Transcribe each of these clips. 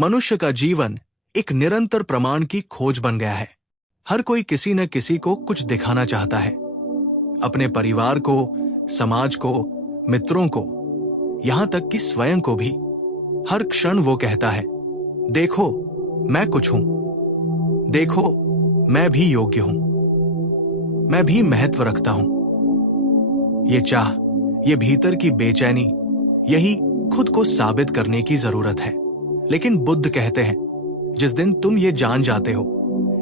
मनुष्य का जीवन एक निरंतर प्रमाण की खोज बन गया है। हर कोई किसी न किसी को कुछ दिखाना चाहता है, अपने परिवार को, समाज को, मित्रों को, यहां तक कि स्वयं को भी। हर क्षण वो कहता है, देखो मैं कुछ हूं, देखो मैं भी योग्य हूं, मैं भी महत्व रखता हूं। ये चाह, ये भीतर की बेचैनी, यही खुद को साबित करने की जरूरत है। लेकिन बुद्ध कहते हैं, जिस दिन तुम ये जान जाते हो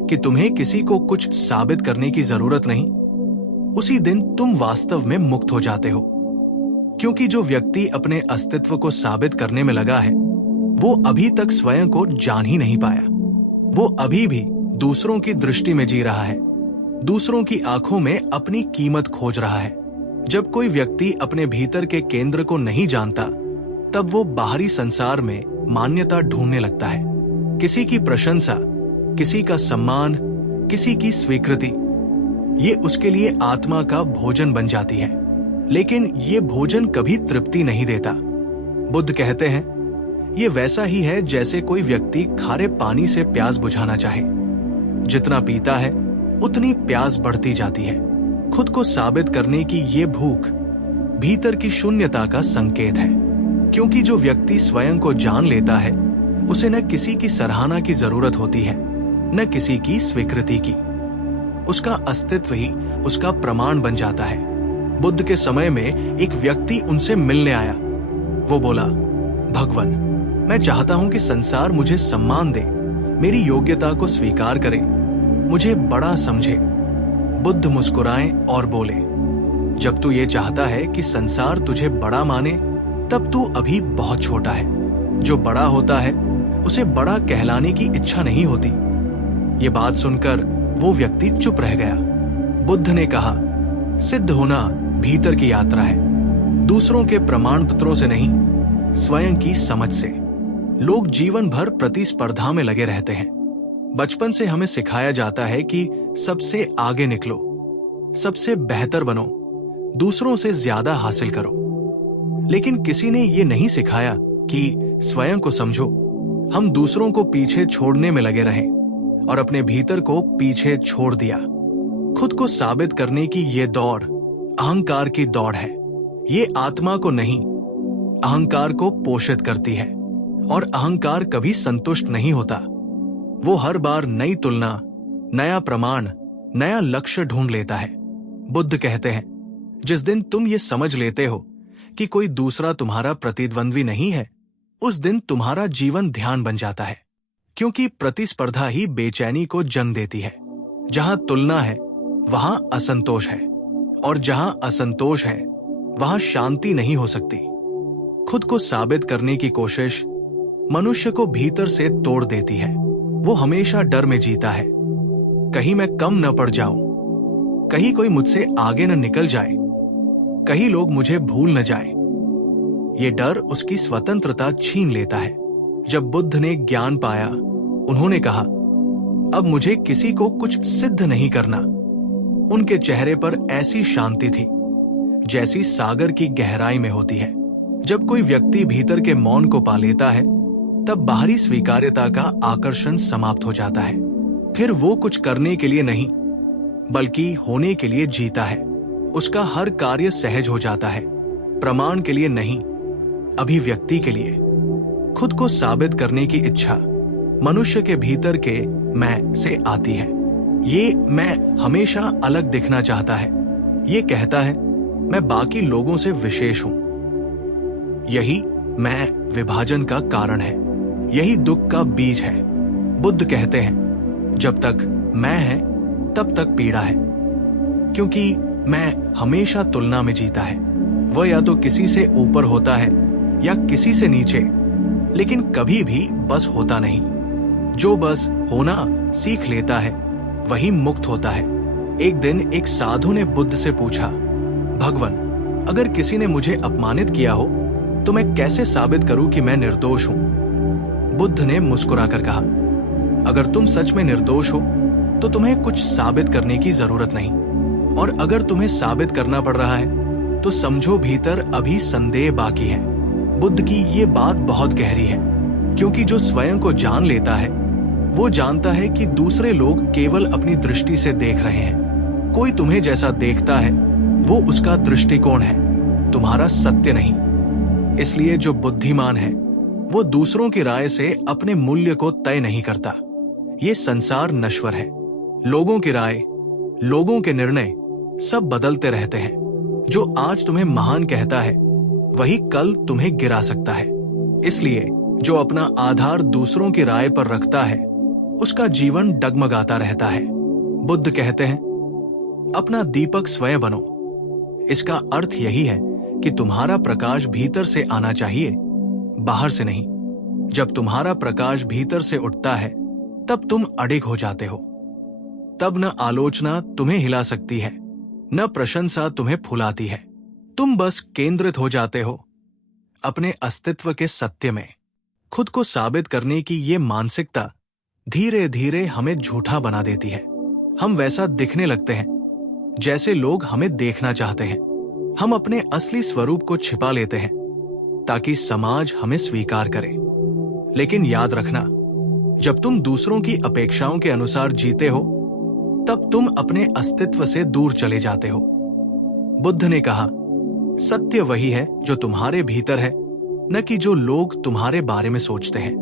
कि तुम्हें किसी को कुछ साबित करने की जरूरत नहीं, उसी दिन तुम वास्तव में मुक्त हो जाते हो। क्योंकि जो व्यक्ति अपने अस्तित्व को साबित करने में लगा है, वो अभी तक स्वयं को जान ही नहीं पाया। वो अभी भी दूसरों की दृष्टि में जी रहा है, दूसरों की आंखों में अपनी कीमत खोज रहा है। जब कोई व्यक्ति अपने भीतर के केंद्र को नहीं जानता, तब वो बाहरी संसार में मान्यता ढूंढने लगता है। किसी की प्रशंसा, किसी का सम्मान, किसी की स्वीकृति, ये उसके लिए आत्मा का भोजन बन जाती है। लेकिन ये भोजन कभी तृप्ति नहीं देता। बुद्ध कहते हैं, ये वैसा ही है जैसे कोई व्यक्ति खारे पानी से प्यास बुझाना चाहे। जितना पीता है उतनी प्यास बढ़ती जाती है। खुद को साबित करने की ये भूख भीतर की शून्यता का संकेत है। क्योंकि जो व्यक्ति स्वयं को जान लेता है, उसे न किसी की सराहना की जरूरत होती है, न किसी की स्वीकृति की। उसका अस्तित्व ही उसका प्रमाण बन जाता है। बुद्ध के समय में एक व्यक्ति उनसे मिलने आया। वो बोला, भगवन, मैं चाहता हूं कि संसार मुझे सम्मान दे, मेरी योग्यता को स्वीकार करे, मुझे बड़ा समझे। बुद्ध मुस्कुराए और बोले, जब तू ये चाहता है कि संसार तुझे बड़ा माने, तब तू अभी बहुत छोटा है। जो बड़ा होता है उसे बड़ा कहलाने की इच्छा नहीं होती। ये बात सुनकर वो व्यक्ति चुप रह गया। बुद्ध ने कहा, सिद्ध होना भीतर की यात्रा है, दूसरों के प्रमाण पत्रों से नहीं, स्वयं की समझ से। लोग जीवन भर प्रतिस्पर्धा में लगे रहते हैं। बचपन से हमें सिखाया जाता है कि सबसे आगे निकलो, सबसे बेहतर बनो, दूसरों से ज्यादा हासिल करो। लेकिन किसी ने ये नहीं सिखाया कि स्वयं को समझो। हम दूसरों को पीछे छोड़ने में लगे रहे और अपने भीतर को पीछे छोड़ दिया। खुद को साबित करने की ये दौड़ अहंकार की दौड़ है। ये आत्मा को नहीं, अहंकार को पोषित करती है। और अहंकार कभी संतुष्ट नहीं होता। वो हर बार नई तुलना, नया प्रमाण, नया लक्ष्य ढूंढ लेता है। बुद्ध कहते हैं, जिस दिन तुम ये समझ लेते हो कि कोई दूसरा तुम्हारा प्रतिद्वंद्वी नहीं है, उस दिन तुम्हारा जीवन ध्यान बन जाता है। क्योंकि प्रतिस्पर्धा ही बेचैनी को जन्म देती है। जहां तुलना है वहां असंतोष है, और जहां असंतोष है वहां शांति नहीं हो सकती। खुद को साबित करने की कोशिश मनुष्य को भीतर से तोड़ देती है। वो हमेशा डर में जीता है, कहीं मैं कम न पड़ जाऊं, कहीं कोई मुझसे आगे न निकल जाए, कहीं लोग मुझे भूल न जाए। ये डर उसकी स्वतंत्रता छीन लेता है। जब बुद्ध ने ज्ञान पाया, उन्होंने कहा, अब मुझे किसी को कुछ सिद्ध नहीं करना। उनके चेहरे पर ऐसी शांति थी जैसी सागर की गहराई में होती है। जब कोई व्यक्ति भीतर के मौन को पा लेता है, तब बाहरी स्वीकार्यता का आकर्षण समाप्त हो जाता है। फिर वो कुछ करने के लिए नहीं, बल्कि होने के लिए जीता है। उसका हर कार्य सहज हो जाता है, प्रमाण के लिए नहीं, अभिव्यक्ति के लिए। खुद को साबित करने की इच्छा मनुष्य के भीतर के मैं से आती है। ये मैं हमेशा अलग दिखना चाहता है। ये कहता है, मैं बाकी लोगों से विशेष हूं। यही मैं विभाजन का कारण है, यही दुख का बीज है। बुद्ध कहते हैं, जब तक मैं है तब तक पीड़ा है। क्योंकि मैं हमेशा तुलना में जीता है। वह या तो किसी से ऊपर होता है या किसी से नीचे, लेकिन कभी भी बस होता नहीं। जो बस होना सीख लेता है वही मुक्त होता है। एक दिन एक साधु ने बुद्ध से पूछा, भगवन, अगर किसी ने मुझे अपमानित किया हो तो मैं कैसे साबित करूं कि मैं निर्दोष हूं? बुद्ध ने मुस्कुराकर कहा, अगर तुम सच में निर्दोष हो तो तुम्हें कुछ साबित करने की जरूरत नहीं, और अगर तुम्हें साबित करना पड़ रहा है तो समझो भीतर अभी संदेह बाकी है। बुद्ध की ये बात बहुत गहरी है, क्योंकि जो स्वयं को जान लेता है वो जानता है कि दूसरे लोग केवल अपनी दृष्टि से देख रहे हैं। कोई तुम्हें जैसा देखता है वो उसका दृष्टिकोण है, तुम्हारा सत्य नहीं। इसलिए जो बुद्धिमान है वो दूसरों की राय से अपने मूल्य को तय नहीं करता। ये संसार नश्वर है। लोगों की राय, लोगों के निर्णय सब बदलते रहते हैं। जो आज तुम्हें महान कहता है वही कल तुम्हें गिरा सकता है। इसलिए जो अपना आधार दूसरों की राय पर रखता है उसका जीवन डगमगाता रहता है। बुद्ध कहते हैं, अपना दीपक स्वयं बनो। इसका अर्थ यही है कि तुम्हारा प्रकाश भीतर से आना चाहिए, बाहर से नहीं। जब तुम्हारा प्रकाश भीतर से उठता है तब तुम अडिग हो जाते हो। तब न आलोचना तुम्हें हिला सकती है, न प्रशंसा तुम्हें फुलाती है। तुम बस केंद्रित हो जाते हो अपने अस्तित्व के सत्य में। खुद को साबित करने की ये मानसिकता धीरे धीरे हमें झूठा बना देती है। हम वैसा दिखने लगते हैं जैसे लोग हमें देखना चाहते हैं। हम अपने असली स्वरूप को छिपा लेते हैं ताकि समाज हमें स्वीकार करे। लेकिन याद रखना, जब तुम दूसरों की अपेक्षाओं के अनुसार जीते हो तब तुम अपने अस्तित्व से दूर चले जाते हो। बुद्ध ने कहा, सत्य वही है जो तुम्हारे भीतर है, न कि जो लोग तुम्हारे बारे में सोचते हैं।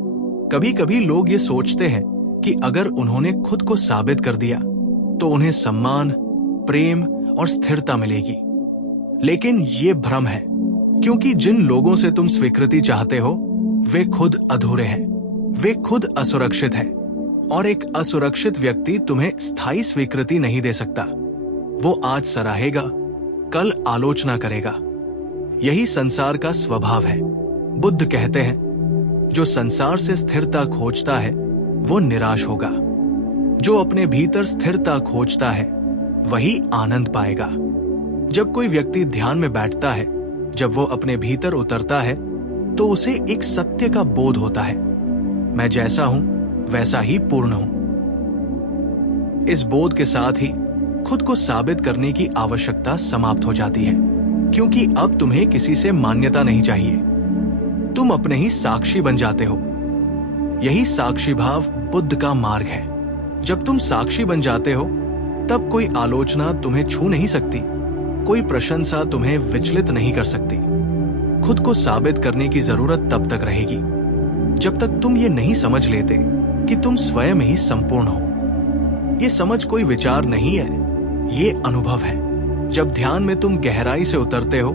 कभी कभी लोग ये सोचते हैं कि अगर उन्होंने खुद को साबित कर दिया तो उन्हें सम्मान, प्रेम और स्थिरता मिलेगी। लेकिन ये भ्रम है, क्योंकि जिन लोगों से तुम स्वीकृति चाहते हो वे खुद अधूरे हैं, वे खुद असुरक्षित हैं, और एक असुरक्षित व्यक्ति तुम्हें स्थायी स्वीकृति नहीं दे सकता। वो आज सराहेगा, कल आलोचना करेगा। यही संसार का स्वभाव है। बुद्ध कहते हैं, जो संसार से स्थिरता खोजता है वो निराश होगा। जो अपने भीतर स्थिरता खोजता है वही आनंद पाएगा। जब कोई व्यक्ति ध्यान में बैठता है, जब वो अपने भीतर उतरता है तो उसे एक सत्य का बोध होता है, मैं जैसा हूं वैसा ही पूर्ण हूं। इस बोध के साथ ही खुद को साबित करने की आवश्यकता समाप्त हो जाती है, क्योंकि अब तुम्हें किसी से मान्यता नहीं चाहिए। तुम अपने ही साक्षी बन जाते हो। यही साक्षी भाव बुद्ध का मार्ग है। जब तुम साक्षी बन जाते हो तब कोई आलोचना तुम्हें छू नहीं सकती, कोई प्रशंसा तुम्हें विचलित नहीं कर सकती। खुद को साबित करने की जरूरत तब तक रहेगी जब तक तुम ये नहीं समझ लेते कि तुम स्वयं ही संपूर्ण हो। ये समझ कोई विचार नहीं है, ये अनुभव है। जब ध्यान में तुम गहराई से उतरते हो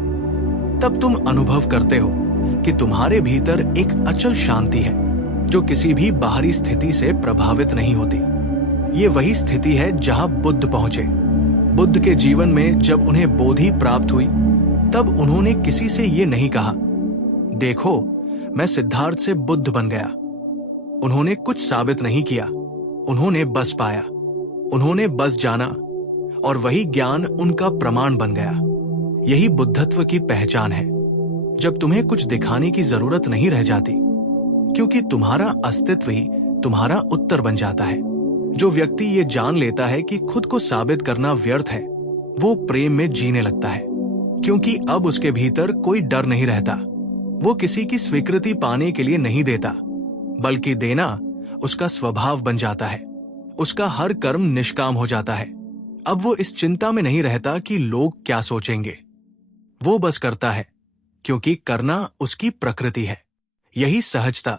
तब तुम अनुभव करते हो कि तुम्हारे भीतर एक अचल शांति है जो किसी भी बाहरी स्थिति से प्रभावित नहीं होती। ये वही स्थिति है जहां बुद्ध पहुंचे। बुद्ध के जीवन में जब उन्हें बोधि प्राप्त हुई तब उन्होंने किसी से ये नहीं कहा, देखो मैं सिद्धार्थ से बुद्ध बन गया। उन्होंने कुछ साबित नहीं किया, उन्होंने बस पाया, उन्होंने बस जाना, और वही ज्ञान उनका प्रमाण बन गया। यही बुद्धत्व की पहचान है, जब तुम्हें कुछ दिखाने की जरूरत नहीं रह जाती, क्योंकि तुम्हारा अस्तित्व ही तुम्हारा उत्तर बन जाता है। जो व्यक्ति ये जान लेता है कि खुद को साबित करना व्यर्थ है, वो प्रेम में जीने लगता है, क्योंकि अब उसके भीतर कोई डर नहीं रहता। वो किसी की स्वीकृति पाने के लिए नहीं देता, बल्कि देना उसका स्वभाव बन जाता है। उसका हर कर्म निष्काम हो जाता है। अब वो इस चिंता में नहीं रहता कि लोग क्या सोचेंगे। वो बस करता है, क्योंकि करना उसकी प्रकृति है। यही सहजता,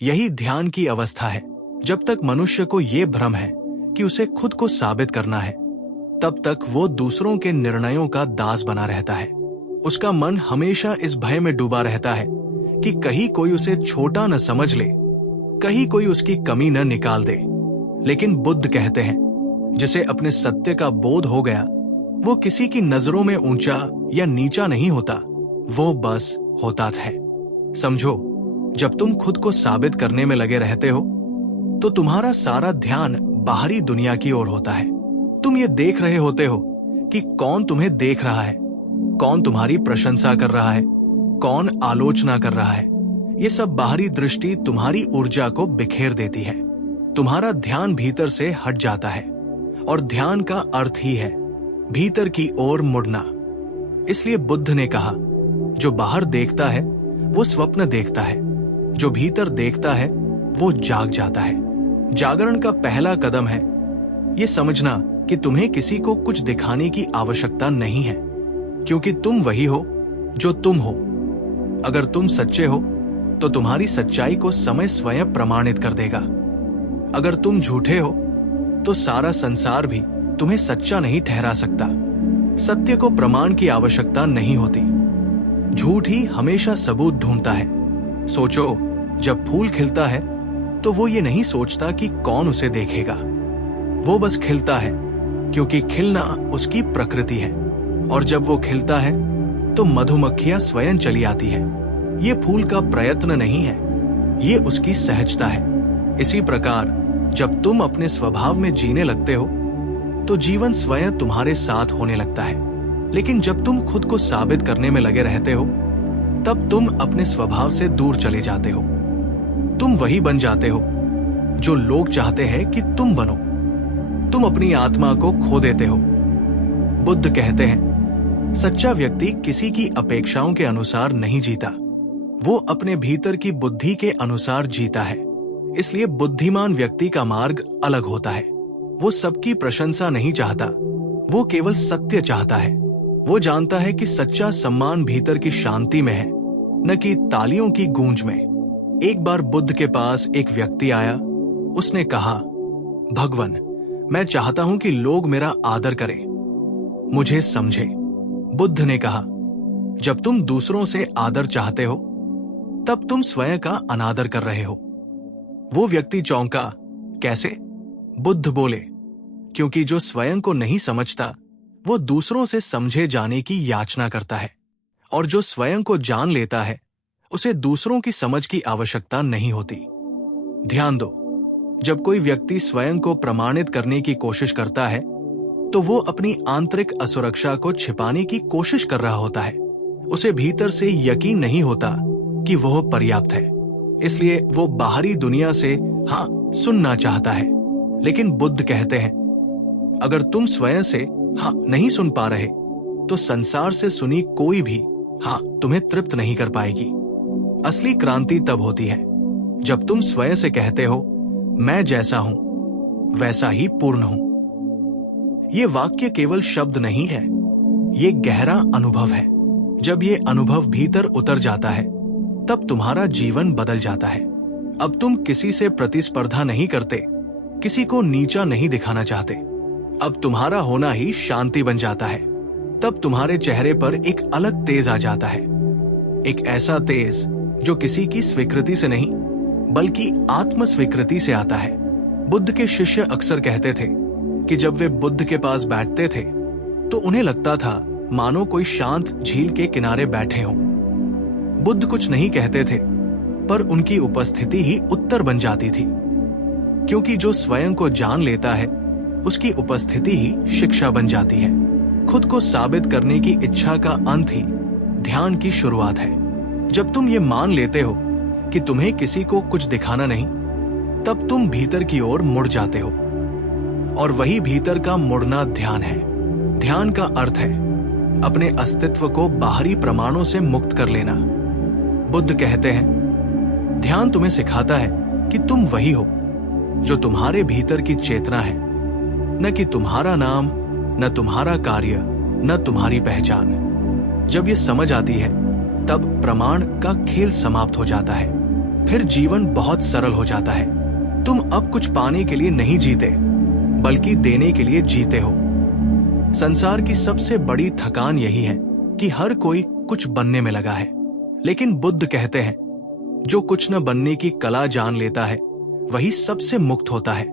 यही ध्यान की अवस्था है। जब तक मनुष्य को ये भ्रम है कि उसे खुद को साबित करना है, तब तक वो दूसरों के निर्णयों का दास बना रहता है। उसका मन हमेशा इस भय में डूबा रहता है कि कहीं कोई उसे छोटा न समझ ले, कहीं कोई उसकी कमी न निकाल दे। लेकिन बुद्ध कहते हैं, जिसे अपने सत्य का बोध हो गया, वो किसी की नजरों में ऊंचा या नीचा नहीं होता, वो बस होता है। समझो, जब तुम खुद को साबित करने में लगे रहते हो तो तुम्हारा सारा ध्यान बाहरी दुनिया की ओर होता है। तुम ये देख रहे होते हो कि कौन तुम्हें देख रहा है, कौन तुम्हारी प्रशंसा कर रहा है, कौन आलोचना कर रहा है। ये सब बाहरी दृष्टि तुम्हारी ऊर्जा को बिखेर देती है। तुम्हारा ध्यान भीतर से हट जाता है, और ध्यान का अर्थ ही है भीतर की ओर मुड़ना। इसलिए बुद्ध ने कहा, जो बाहर देखता है वो स्वप्न देखता है, जो भीतर देखता है वो जाग जाता है। जागरण का पहला कदम है ये समझना कि तुम्हें किसी को कुछ दिखाने की आवश्यकता नहीं है, क्योंकि तुम वही हो जो तुम हो। अगर तुम सच्चे हो तो तुम्हारी सच्चाई को समय स्वयं प्रमाणित कर देगा। अगर तुम झूठे हो तो सारा संसार भी तुम्हें सच्चा नहीं ठहरा सकता। सत्य को प्रमाण की आवश्यकता नहीं होती। झूठ ही हमेशा सबूत ढूंढता है। सोचो, जब फूल खिलता है तो वो ये नहीं सोचता कि कौन उसे देखेगा। वो बस खिलता है क्योंकि खिलना उसकी प्रकृति है। और जब वो खिलता है तो मधुमक्खियां स्वयं चली आती है। ये फूल का प्रयत्न नहीं है, ये उसकी सहजता है। इसी प्रकार जब तुम अपने स्वभाव में जीने लगते हो तो जीवन स्वयं तुम्हारे साथ होने लगता है। लेकिन जब तुम खुद को साबित करने में लगे रहते हो तब तुम अपने स्वभाव से दूर चले जाते हो। तुम वही बन जाते हो जो लोग चाहते हैं कि तुम बनो। तुम अपनी आत्मा को खो देते हो। बुद्ध कहते हैं, सच्चा व्यक्ति किसी की अपेक्षाओं के अनुसार नहीं जीता, वो अपने भीतर की बुद्धि के अनुसार जीता है। इसलिए बुद्धिमान व्यक्ति का मार्ग अलग होता है। वो सबकी प्रशंसा नहीं चाहता, वो केवल सत्य चाहता है। वो जानता है कि सच्चा सम्मान भीतर की शांति में है, न कि तालियों की गूंज में। एक बार बुद्ध के पास एक व्यक्ति आया। उसने कहा, भगवन, मैं चाहता हूं कि लोग मेरा आदर करें, मुझे समझे। बुद्ध ने कहा, जब तुम दूसरों से आदर चाहते हो तब तुम स्वयं का अनादर कर रहे हो। वो व्यक्ति चौंका, कैसे? बुद्ध बोले, क्योंकि जो स्वयं को नहीं समझता वो दूसरों से समझे जाने की याचना करता है, और जो स्वयं को जान लेता है उसे दूसरों की समझ की आवश्यकता नहीं होती। ध्यान दो, जब कोई व्यक्ति स्वयं को प्रमाणित करने की कोशिश करता है तो वो अपनी आंतरिक असुरक्षा को छिपाने की कोशिश कर रहा होता है। उसे भीतर से यकीन नहीं होता कि वह पर्याप्त है, इसलिए वो बाहरी दुनिया से हाँ सुनना चाहता है। लेकिन बुद्ध कहते हैं, अगर तुम स्वयं से हाँ नहीं सुन पा रहे तो संसार से सुनी कोई भी हाँ तुम्हें तृप्त नहीं कर पाएगी। असली क्रांति तब होती है जब तुम स्वयं से कहते हो, मैं जैसा हूं वैसा ही पूर्ण हूं। ये वाक्य केवल शब्द नहीं है, ये गहरा अनुभव है। जब ये अनुभव भीतर उतर जाता है तब तुम्हारा जीवन बदल जाता है। अब तुम किसी से प्रतिस्पर्धा नहीं करते, किसी को नीचा नहीं दिखाना चाहते। अब तुम्हारा होना ही शांति बन जाता है। तब तुम्हारे चेहरे पर एक अलग तेज आ जाता है, एक ऐसा तेज जो किसी की स्वीकृति से नहीं बल्कि आत्म स्वीकृति से आता है। बुद्ध के शिष्य अक्सर कहते थे कि जब वे बुद्ध के पास बैठते थे तो उन्हें लगता था मानो कोई शांत झील के किनारे बैठे हों। बुद्ध कुछ नहीं कहते थे, पर उनकी उपस्थिति ही उत्तर बन जाती थी, क्योंकि जो स्वयं को जान लेता है उसकी उपस्थिति ही शिक्षा बन जाती है। खुद को साबित करने की इच्छा का अंत ही ध्यान की शुरुआत है। जब तुम ये मान लेते हो कि तुम्हें किसी को कुछ दिखाना नहीं, तब तुम भीतर की ओर मुड़ जाते हो, और वही भीतर का मुड़ना ध्यान है। ध्यान का अर्थ है अपने अस्तित्व को बाहरी प्रमाणों से मुक्त कर लेना। बुद्ध कहते हैं, ध्यान तुम्हें सिखाता है कि तुम वही हो जो तुम्हारे भीतर की चेतना है, न कि तुम्हारा नाम, न तुम्हारा कार्य, न तुम्हारी पहचान। जब ये समझ आती है तब प्रमाण का खेल समाप्त हो जाता है। फिर जीवन बहुत सरल हो जाता है। तुम अब कुछ पाने के लिए नहीं जीते बल्कि देने के लिए जीते हो। संसार की सबसे बड़ी थकान यही है कि हर कोई कुछ बनने में लगा है, लेकिन बुद्ध कहते हैं, जो कुछ न बनने की कला जान लेता है वही सबसे मुक्त होता है।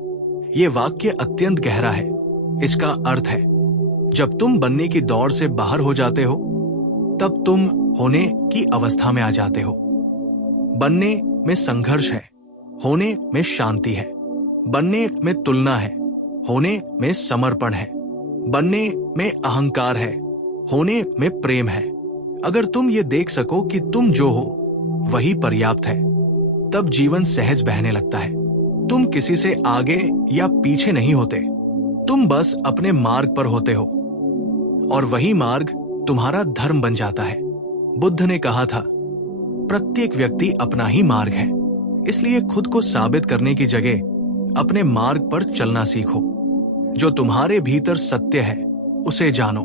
ये वाक्य अत्यंत गहरा है। इसका अर्थ है, जब तुम बनने की दौड़ से बाहर हो जाते हो तब तुम होने की अवस्था में आ जाते हो। बनने में संघर्ष है, होने में शांति है। बनने में तुलना है, होने में समर्पण है। बनने में अहंकार है, होने में प्रेम है। अगर तुम ये देख सको कि तुम जो हो वही पर्याप्त है, तब जीवन सहज बहने लगता है। तुम किसी से आगे या पीछे नहीं होते, तुम बस अपने मार्ग पर होते हो, और वही मार्ग तुम्हारा धर्म बन जाता है। बुद्ध ने कहा था, प्रत्येक व्यक्ति अपना ही मार्ग है, इसलिए खुद को साबित करने की जगह अपने मार्ग पर चलना सीखो। जो तुम्हारे भीतर सत्य है उसे जानो।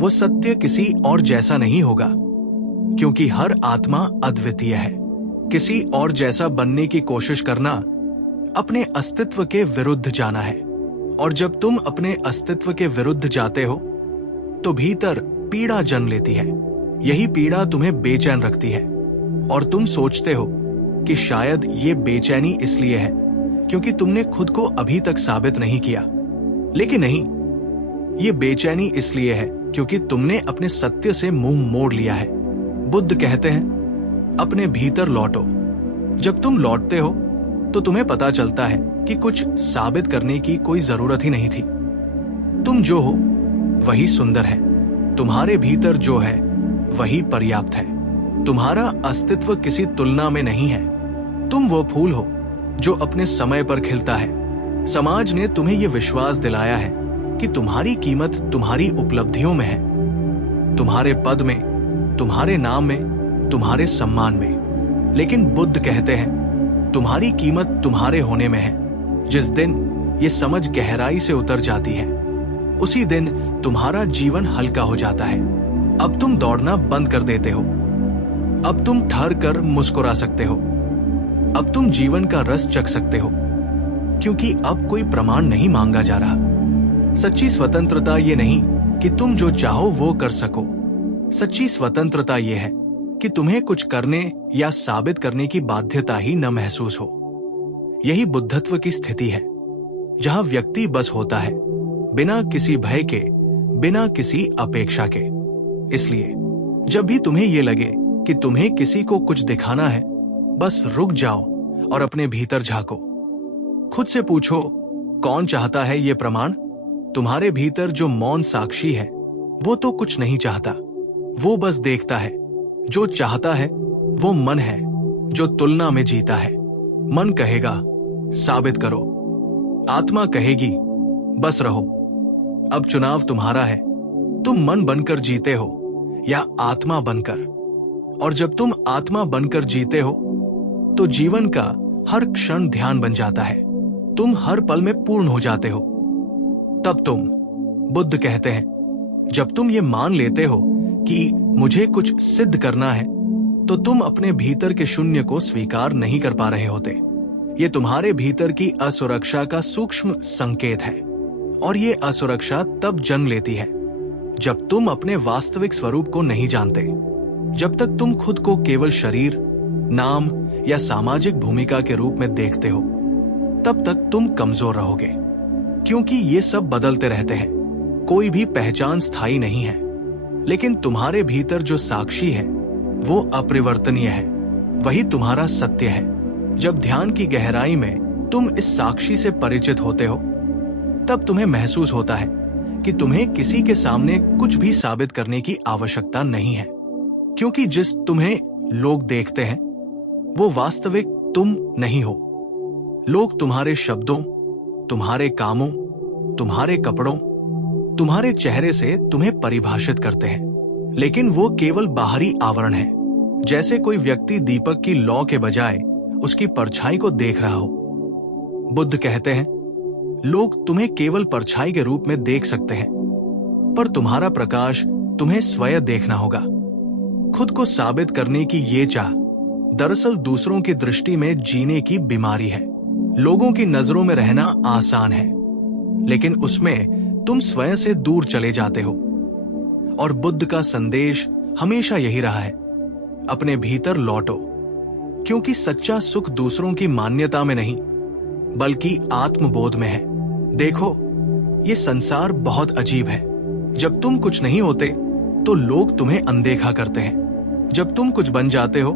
वो सत्य किसी और जैसा नहीं होगा, क्योंकि हर आत्मा अद्वितीय है। किसी और जैसा बनने की कोशिश करना अपने अस्तित्व के विरुद्ध जाना है, और जब तुम अपने अस्तित्व के विरुद्ध जाते हो तो भीतर पीड़ा जन्म लेती है। यही पीड़ा तुम्हें बेचैन रखती है, और तुम सोचते हो कि शायद ये बेचैनी इसलिए है क्योंकि तुमने खुद को अभी तक साबित नहीं किया। लेकिन नहीं, ये बेचैनी इसलिए है क्योंकि तुमने अपने सत्य से मुंह मोड़ लिया है। बुद्ध कहते हैं, अपने भीतर लौटो। जब तुम लौटते हो तो तुम्हें पता चलता है कि कुछ साबित करने की कोई जरूरत ही नहीं थी। तुम जो हो वही सुंदर है। तुम्हारे भीतर जो है वही पर्याप्त है। तुम्हारा अस्तित्व किसी तुलना में नहीं है। तुम वो फूल हो जो अपने समय पर खिलता है। समाज ने तुम्हें यह विश्वास दिलाया है कि तुम्हारी कीमत तुम्हारी उपलब्धियों में है, तुम्हारे पद में, तुम्हारे नाम में, तुम्हारे सम्मान में। लेकिन बुद्ध कहते हैं, तुम्हारी कीमत तुम्हारे होने में है। जिस दिन ये समझ गहराई से उतर जाती है, उसी दिन तुम्हारा जीवन हल्का हो जाता है। अब तुम दौड़ना बंद कर देते हो। अब तुम ठहर कर मुस्कुरा सकते हो। अब तुम जीवन का रस चख सकते हो, क्योंकि अब कोई प्रमाण नहीं मांगा जा रहा। सच्ची स्वतंत्रता ये नहीं कि तुम जो चाहो वो कर सको। सच्ची स्वतंत्रता ये है कि तुम्हें कुछ करने या साबित करने की बाध्यता ही न महसूस हो। यही बुद्धत्व की स्थिति है, जहां व्यक्ति बस होता है, बिना किसी भय के, बिना किसी अपेक्षा के। इसलिए जब भी तुम्हें ये लगे कि तुम्हें किसी को कुछ दिखाना है, बस रुक जाओ और अपने भीतर झांको। खुद से पूछो, कौन चाहता है ये प्रमाण? तुम्हारे भीतर जो मौन साक्षी है वो तो कुछ नहीं चाहता, वो बस देखता है। जो चाहता है वो मन है, जो तुलना में जीता है। मन कहेगा, साबित करो। आत्मा कहेगी, बस रहो। अब चुनाव तुम्हारा है, तुम मन बनकर जीते हो या आत्मा बनकर। और जब तुम आत्मा बनकर जीते हो तो जीवन का हर क्षण ध्यान बन जाता है। तुम हर पल में पूर्ण हो जाते हो। तब तुम, बुद्ध कहते हैं, जब तुम ये मान लेते हो कि मुझे कुछ सिद्ध करना है, तो तुम अपने भीतर के शून्य को स्वीकार नहीं कर पा रहे होते। ये तुम्हारे भीतर की असुरक्षा का सूक्ष्म संकेत है, और ये असुरक्षा तब जन्म लेती है जब तुम अपने वास्तविक स्वरूप को नहीं जानते। जब तक तुम खुद को केवल शरीर, नाम या सामाजिक भूमिका के रूप में देखते हो, तब तक तुम कमजोर रहोगे, क्योंकि ये सब बदलते रहते हैं। कोई भी पहचान स्थायी नहीं है। लेकिन तुम्हारे भीतर जो साक्षी है वो अपरिवर्तनीय है। वही तुम्हारा सत्य है। जब ध्यान की गहराई में तुम इस साक्षी से परिचित होते हो, तब तुम्हें महसूस होता है कि तुम्हें किसी के सामने कुछ भी साबित करने की आवश्यकता नहीं है, क्योंकि जिस तुम्हें लोग देखते हैं वो वास्तविक तुम नहीं हो। लोग तुम्हारे शब्दों, तुम्हारे कामों, तुम्हारे कपड़ों, तुम्हारे चेहरे से तुम्हें परिभाषित करते हैं, लेकिन वो केवल बाहरी आवरण है। जैसे कोई व्यक्ति दीपक की लौ के बजाय उसकी परछाई को देख रहा हो। बुद्ध कहते हैं, लोग तुम्हें केवल परछाई के रूप में देख सकते हैं, पर तुम्हारा प्रकाश तुम्हें स्वयं देखना होगा। खुद को साबित करने की ये चाह दरअसल दूसरों की दृष्टि में जीने की बीमारी है। लोगों की नजरों में रहना आसान है, लेकिन उसमें तुम स्वयं से दूर चले जाते हो। और बुद्ध का संदेश हमेशा यही रहा है, अपने भीतर लौटो, क्योंकि सच्चा सुख दूसरों की मान्यता में नहीं बल्कि आत्मबोध में है। देखो, ये संसार बहुत अजीब है। जब तुम कुछ नहीं होते तो लोग तुम्हें अनदेखा करते हैं। जब तुम कुछ बन जाते हो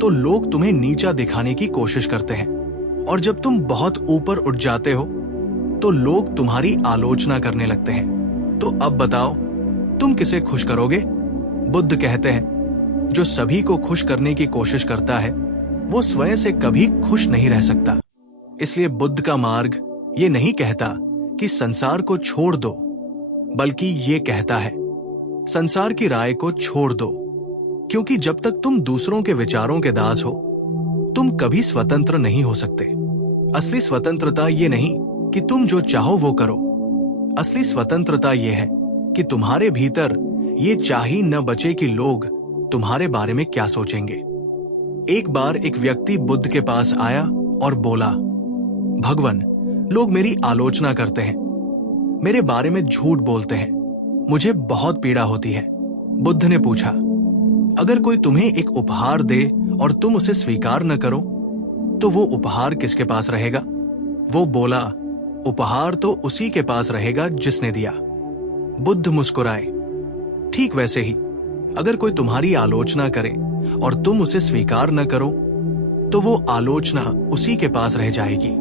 तो लोग तुम्हें नीचा दिखाने की कोशिश करते हैं, और जब तुम बहुत ऊपर उठ जाते हो तो लोग तुम्हारी आलोचना करने लगते हैं। तो अब बताओ, तुम किसे खुश करोगे? बुद्ध कहते हैं, जो सभी को खुश करने की कोशिश करता है वो स्वयं से कभी खुश नहीं रह सकता। इसलिए बुद्ध का मार्ग ये नहीं कहता कि संसार को छोड़ दो, बल्कि ये कहता है, संसार की राय को छोड़ दो क्योंकि जब तक तुम दूसरों के विचारों के दास हो, तुम कभी स्वतंत्र नहीं हो सकते। असली स्वतंत्रता ये नहीं कि तुम जो चाहो वो करो। असली स्वतंत्रता ये है कि तुम्हारे भीतर ये चाह ही न बचे कि लोग तुम्हारे बारे में क्या सोचेंगे। एक बार एक व्यक्ति बुद्ध के पास आया और बोला, भगवान, लोग मेरी आलोचना करते हैं, मेरे बारे में झूठ बोलते हैं, मुझे बहुत पीड़ा होती है। बुद्ध ने पूछा, अगर कोई तुम्हें एक उपहार दे और तुम उसे स्वीकार न करो, तो वो उपहार किसके पास रहेगा? वो बोला, उपहार तो उसी के पास रहेगा जिसने दिया। बुद्ध मुस्कुराए। ठीक वैसे ही अगर कोई तुम्हारी आलोचना करे और तुम उसे स्वीकार न करो, तो वो आलोचना उसी के पास रह जाएगी।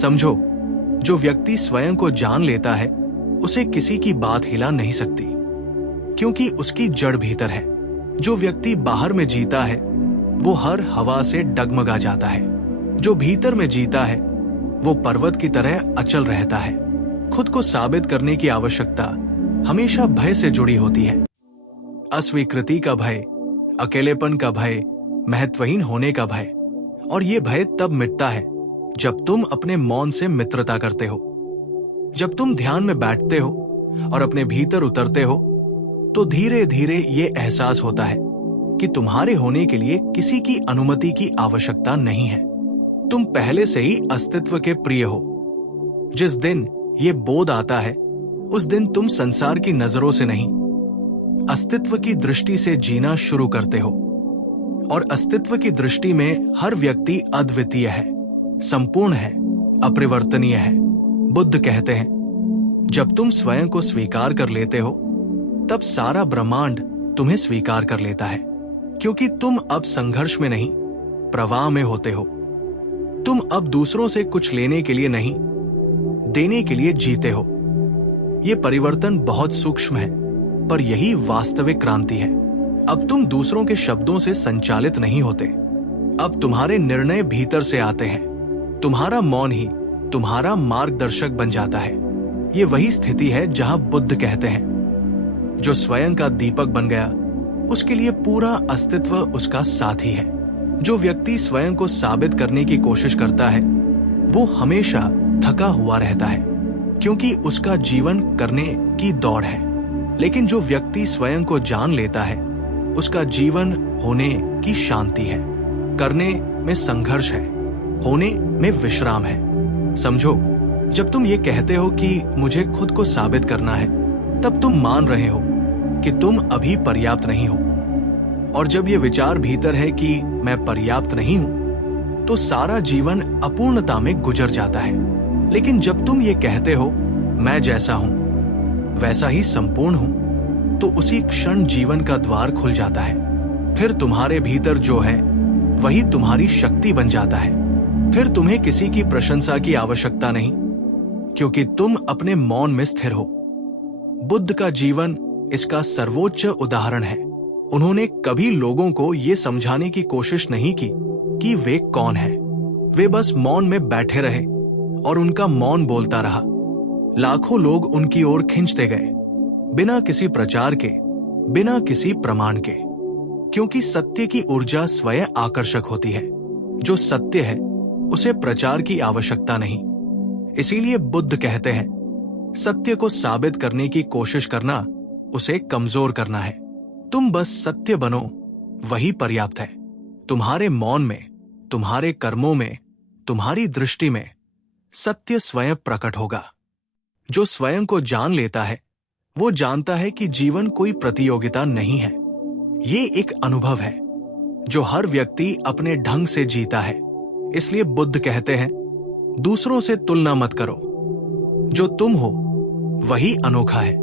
समझो, जो व्यक्ति स्वयं को जान लेता है, उसे किसी की बात हिला नहीं सकती, क्योंकि उसकी जड़ भीतर है। जो व्यक्ति बाहर में जीता है, वो हर हवा से डगमगा जाता है। जो भीतर में जीता है, वो पर्वत की तरह अचल रहता है। खुद को साबित करने की आवश्यकता हमेशा भय से जुड़ी होती है। अस्वीकृति का भय, अकेलेपन का भय, महत्वहीन होने का भय। और ये भय तब मिटता है जब तुम अपने मौन से मित्रता करते हो। जब तुम ध्यान में बैठते हो और अपने भीतर उतरते हो, तो धीरे धीरे ये एहसास होता है कि तुम्हारे होने के लिए किसी की अनुमति की आवश्यकता नहीं है। तुम पहले से ही अस्तित्व के प्रिय हो। जिस दिन ये बोध आता है, उस दिन तुम संसार की नजरों से नहीं, अस्तित्व की दृष्टि से जीना शुरू करते हो। और अस्तित्व की दृष्टि में हर व्यक्ति अद्वितीय है, संपूर्ण है, अपरिवर्तनीय है। बुद्ध कहते हैं, जब तुम स्वयं को स्वीकार कर लेते हो, तब सारा ब्रह्मांड तुम्हें स्वीकार कर लेता है, क्योंकि तुम अब संघर्ष में नहीं, प्रवाह में होते हो। तुम अब दूसरों से कुछ लेने के लिए नहीं, देने के लिए जीते हो। यह परिवर्तन बहुत सूक्ष्म है, पर यही वास्तविक क्रांति है। अब तुम दूसरों के शब्दों से संचालित नहीं होते। अब तुम्हारे निर्णय भीतर से आते हैं। तुम्हारा मौन ही तुम्हारा मार्गदर्शक बन जाता है। ये वही स्थिति है जहां बुद्ध कहते हैं, जो स्वयं का दीपक बन गया, उसके लिए पूरा अस्तित्व उसका साथी है। जो व्यक्ति स्वयं को साबित करने की कोशिश करता है, वो हमेशा थका हुआ रहता है, क्योंकि उसका जीवन करने की दौड़ है। लेकिन जो व्यक्ति स्वयं को जान लेता है, उसका जीवन होने की शांति है। करने में संघर्ष है, होने में विश्राम है। समझो, जब तुम ये कहते हो कि मुझे खुद को साबित करना है, तब तुम मान रहे हो कि तुम अभी पर्याप्त नहीं हो। और जब ये विचार भीतर है कि मैं पर्याप्त नहीं हूं, तो सारा जीवन अपूर्णता में गुजर जाता है। लेकिन जब तुम ये कहते हो, मैं जैसा हूं वैसा ही संपूर्ण हूं, तो उसी क्षण जीवन का द्वार खुल जाता है। फिर तुम्हारे भीतर जो है, वही तुम्हारी शक्ति बन जाता है। फिर तुम्हें किसी की प्रशंसा की आवश्यकता नहीं, क्योंकि तुम अपने मौन में स्थिर हो। बुद्ध का जीवन इसका सर्वोच्च उदाहरण है। उन्होंने कभी लोगों को ये समझाने की कोशिश नहीं की कि वे कौन हैं। वे बस मौन में बैठे रहे और उनका मौन बोलता रहा। लाखों लोग उनकी ओर खिंचते गए, बिना किसी प्रचार के, बिना किसी प्रमाण के, क्योंकि सत्य की ऊर्जा स्वयं आकर्षक होती है। जो सत्य है, उसे प्रचार की आवश्यकता नहीं। इसीलिए बुद्ध कहते हैं, सत्य को साबित करने की कोशिश करना उसे कमजोर करना है। तुम बस सत्य बनो, वही पर्याप्त है। तुम्हारे मौन में, तुम्हारे कर्मों में, तुम्हारी दृष्टि में सत्य स्वयं प्रकट होगा। जो स्वयं को जान लेता है, वो जानता है कि जीवन कोई प्रतियोगिता नहीं है। ये एक अनुभव है जो हर व्यक्ति अपने ढंग से जीता है। इसलिए बुद्ध कहते हैं, दूसरों से तुलना मत करो। जो तुम हो वही अनोखा है,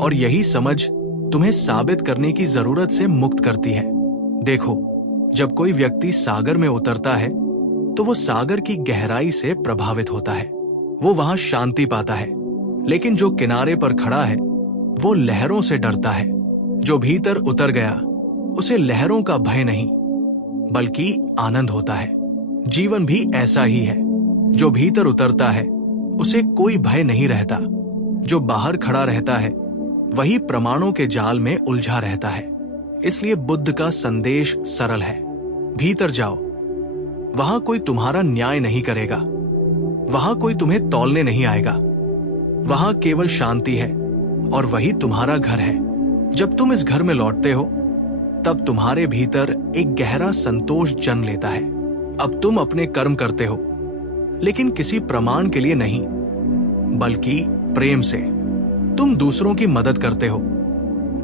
और यही समझ तुम्हें साबित करने की जरूरत से मुक्त करती है। देखो, जब कोई व्यक्ति सागर में उतरता है, तो वो सागर की गहराई से प्रभावित होता है। वो वहां शांति पाता है। लेकिन जो किनारे पर खड़ा है, वो लहरों से डरता है। जो भीतर उतर गया, उसे लहरों का भय नहीं, बल्कि आनंद होता है। जीवन भी ऐसा ही है। जो भीतर उतरता है, उसे कोई भय नहीं रहता। जो बाहर खड़ा रहता है, वही प्रमाणों के जाल में उलझा रहता है। इसलिए बुद्ध का संदेश सरल है। भीतर जाओ। वहां कोई तुम्हारा न्याय नहीं करेगा, वहां कोई तुम्हें तौलने नहीं आएगा। वहां केवल शांति है और वही तुम्हारा घर है। जब तुम इस घर में लौटते हो तब तुम्हारे भीतर एक गहरा संतोष जन्म लेता है। अब तुम अपने कर्म करते हो, लेकिन किसी प्रमाण के लिए नहीं, बल्कि प्रेम से। तुम दूसरों की मदद करते हो,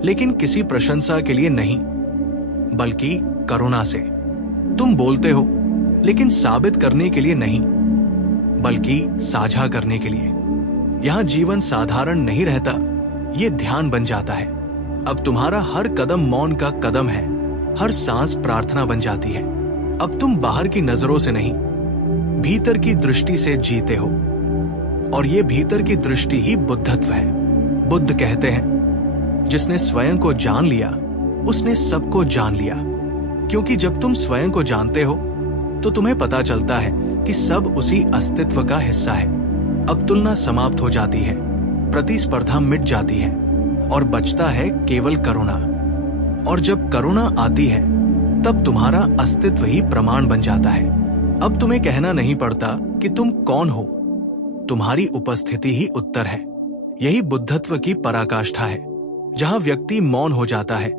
लेकिन किसी प्रशंसा के लिए नहीं, बल्कि करुणा से। तुम बोलते हो, लेकिन साबित करने के लिए नहीं, बल्कि साझा करने के लिए। यहां जीवन साधारण नहीं रहता, ये ध्यान बन जाता है। अब तुम्हारा हर कदम मौन का कदम है, हर सांस प्रार्थना बन जाती है। अब तुम बाहर की नजरों से नहीं, भीतर की दृष्टि से जीते हो, और ये भीतर की दृष्टि ही बुद्धत्व है। बुद्ध कहते हैं, जिसने स्वयं को जान लिया उसने सबको जान लिया। क्योंकि जब तुम स्वयं को जानते हो तो तुम्हें पता चलता है कि सब उसी अस्तित्व का हिस्सा है। अब तुलना समाप्त हो जाती है, प्रतिस्पर्धा मिट जाती है, और बचता है केवल करुणा। और जब करुणा आती है तब तुम्हारा अस्तित्व ही प्रमाण बन जाता है। अब तुम्हें कहना नहीं पड़ता कि तुम कौन हो, तुम्हारी उपस्थिति ही उत्तर है। यही बुद्धत्व की पराकाष्ठा है, जहां व्यक्ति मौन हो जाता है,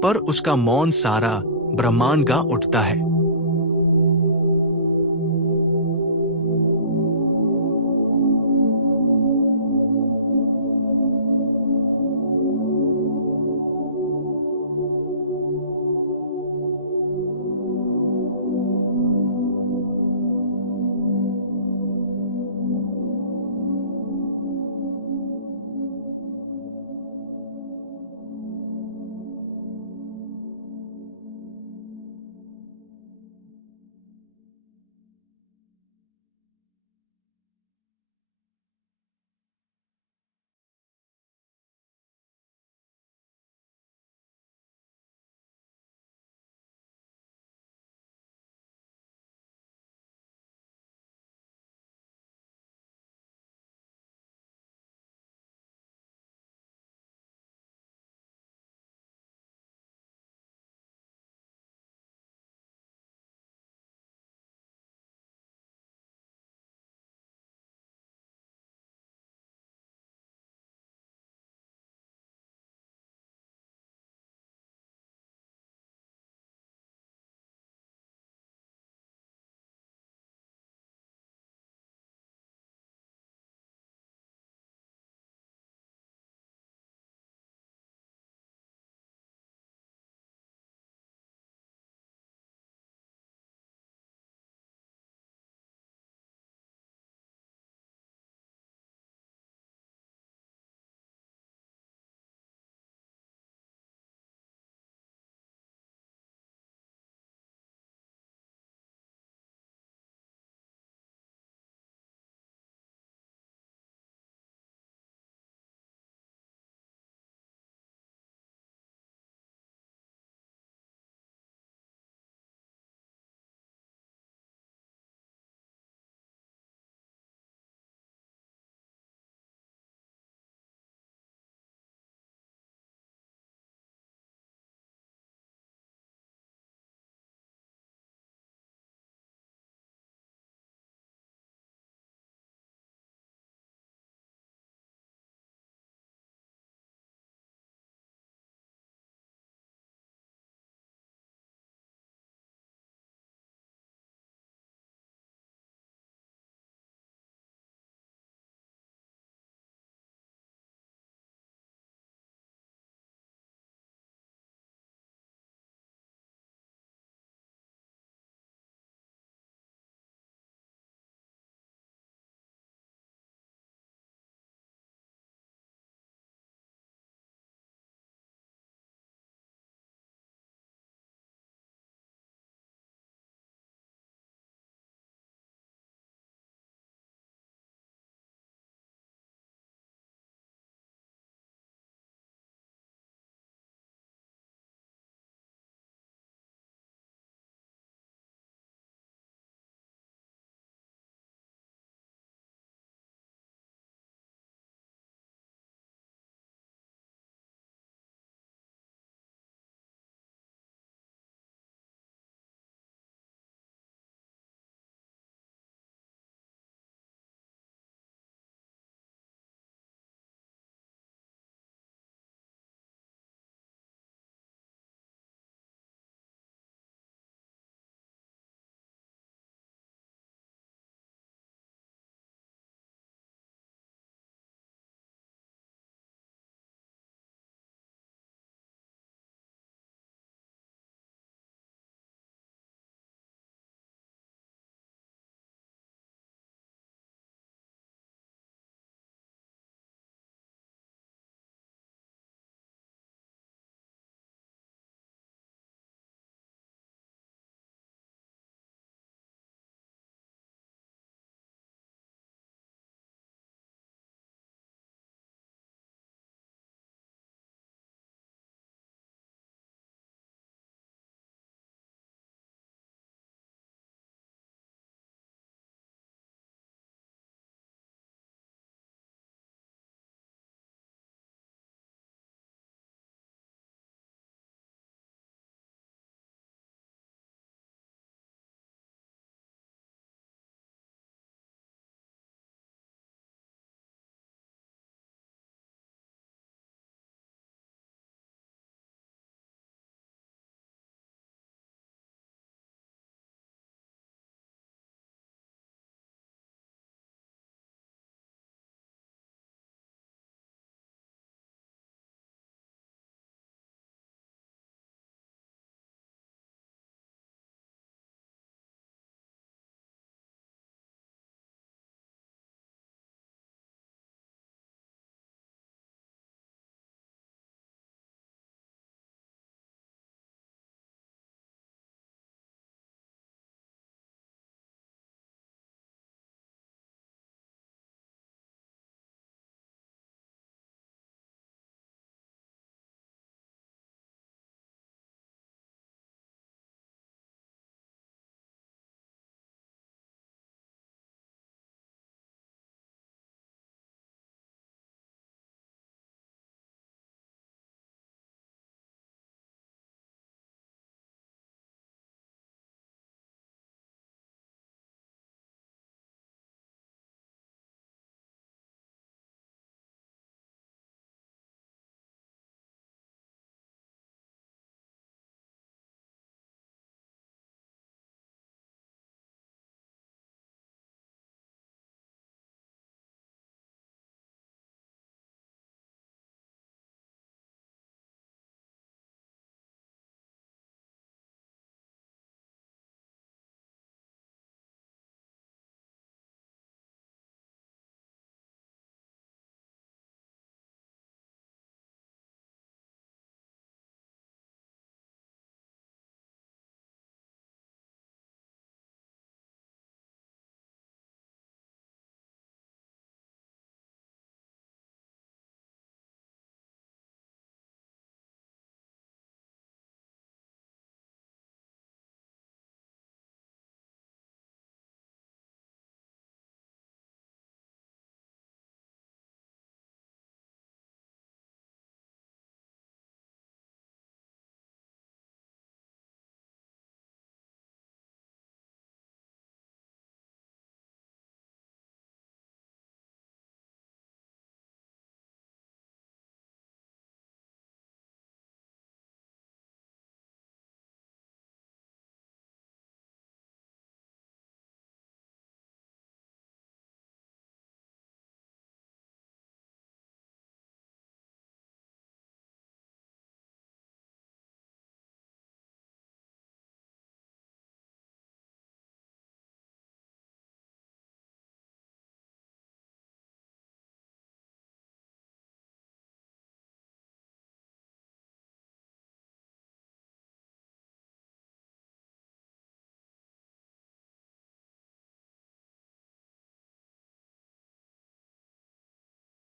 पर उसका मौन सारा ब्रह्मांड का उठता है।